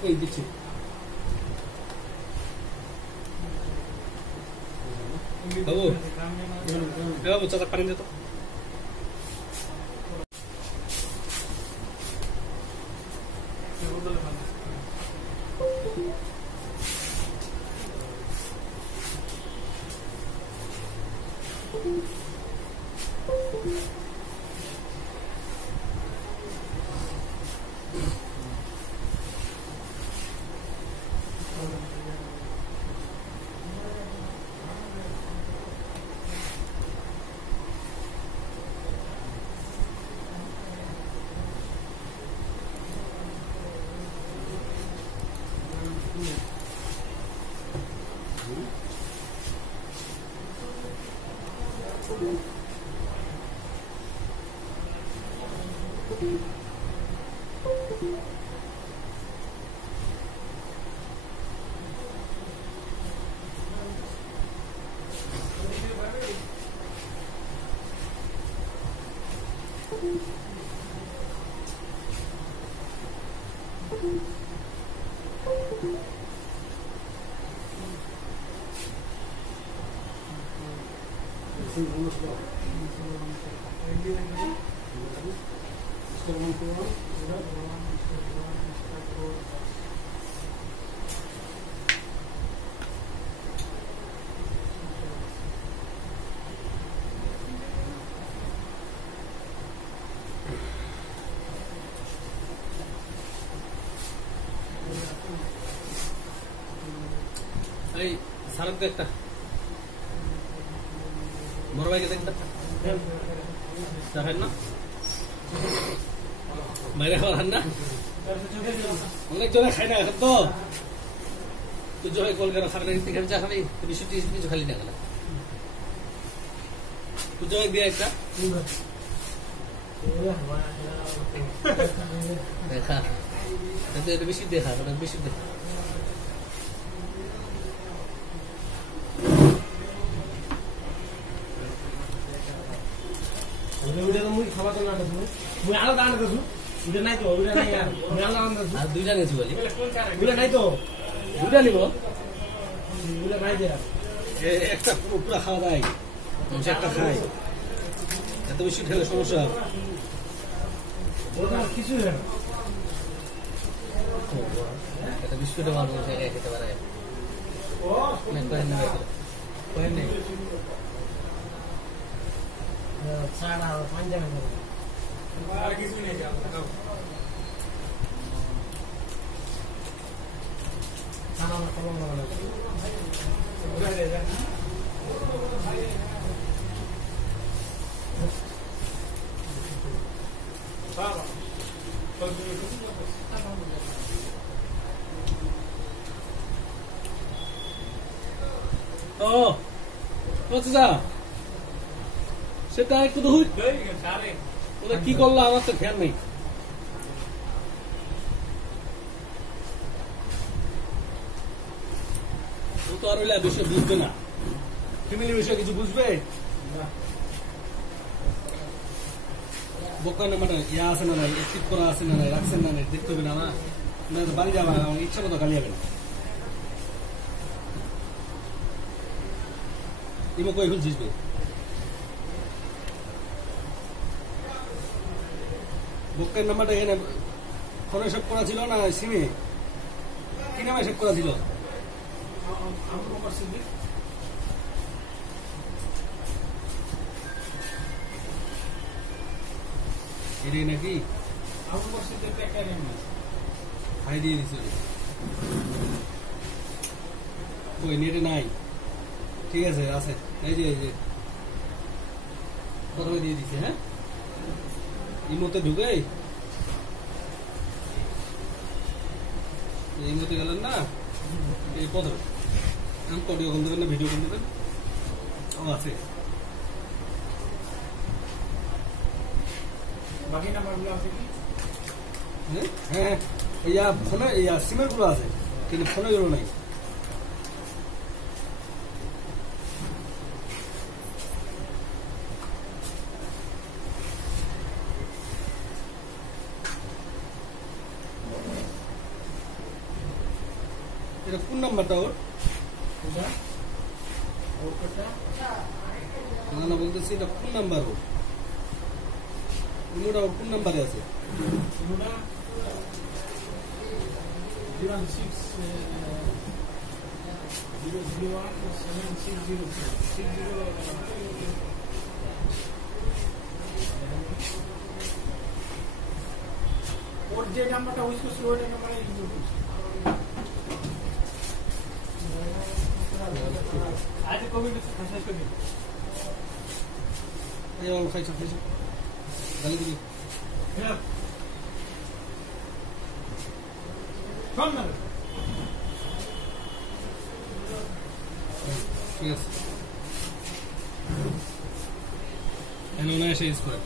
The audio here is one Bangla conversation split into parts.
কই দিচ্ছি বাবু বাবু চাচা পানি দে তো এই সারক একটা বড় ভাইকে দেখতে দেখেন না বাইরে খাওয়ার না অনেক জনে খাই না তো তুই জয় কল করে খাবে না খেয়ে চা খাবি বিশ কিছু খালি না গেল তুই জয় দিয়ে একটা দেখা বেশি দেখা বেশি দেখা দুইটা নিয়েছি বলি নাই তো দুইটা নিব একটা পুরো খাওয়া দায় একটা খাই এত বেশি খেলে সমস্যা কিছু একটা বিস্কুটে মানুষ খেতে পারে সেটা একটু তো ওরা কি করলো আমার তো খেয়াল নেই তো আর বিষয় বুঝবে না ফ্যামিলির বিষয়ে কিছু বুঝবে বোকা না মানে ইয়া আছে না নাই ঠিক করা আছে না নাই রাখছেন না নাই দেখতে হবে না বাড়ি যাওয়া আমার ইচ্ছা মতো গালি যাবে না ইমো কই এখন জিসবে বুকের নাম্বারটা এখানে ফোনে সেভ করা ছিল না সিমে কি নামে সেভ করা ছিল এটাই নাকি হাই দিয়ে দিছিল ওই নেটে নাই ঠিক আছে আছে এই যে প্রথমে দিয়ে দিচ্ছে হ্যাঁ ইমোতে ঢুকে এই মতো গেলেন না এই পথ অডিও কল দেবেন না ভিডিও কল দেবেন ও আছে বাকি নাম্বারগুলো আছে কি? হ্যাঁ ইয়া ফোনে ইয়া সিমের গুলো আছে কিন্তু ফোনে গুলো নাই এটা কোন নাম্বারটা ওর না বলতেছি এটা কোন নাম্বার ওর ওটা ওর কোন নাম্বারে আছে 0617606 ওর যে নাম্বারটা ইউজ করছে ওই নাম্বারে ইউজ করছে আজ কোভিড শেষ করে দিন এই অল খাইছো গালি দিবি হ্যাঁ কোন নাম্বার ঠিক আছে এনে না এসে ইউজ করে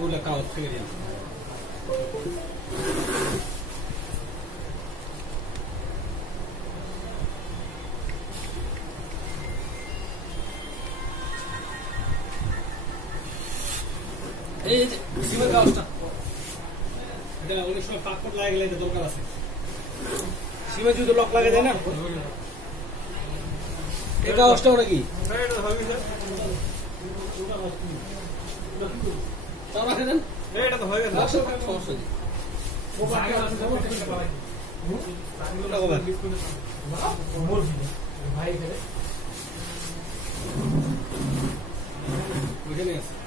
বলে কাগজ থেকে দিন এই যে সিমের কাগজটা এটা অনেক সময় পাসপোর্ট লাগে গেলে এটা দরকার আছে সিমে যদি লক লাগে দেয় না এই কাগজটা ওটা কি তাও রাখে দেন এটা তো হয়ে গেছে সমস্যা নেই ভাই ওইখানে আছে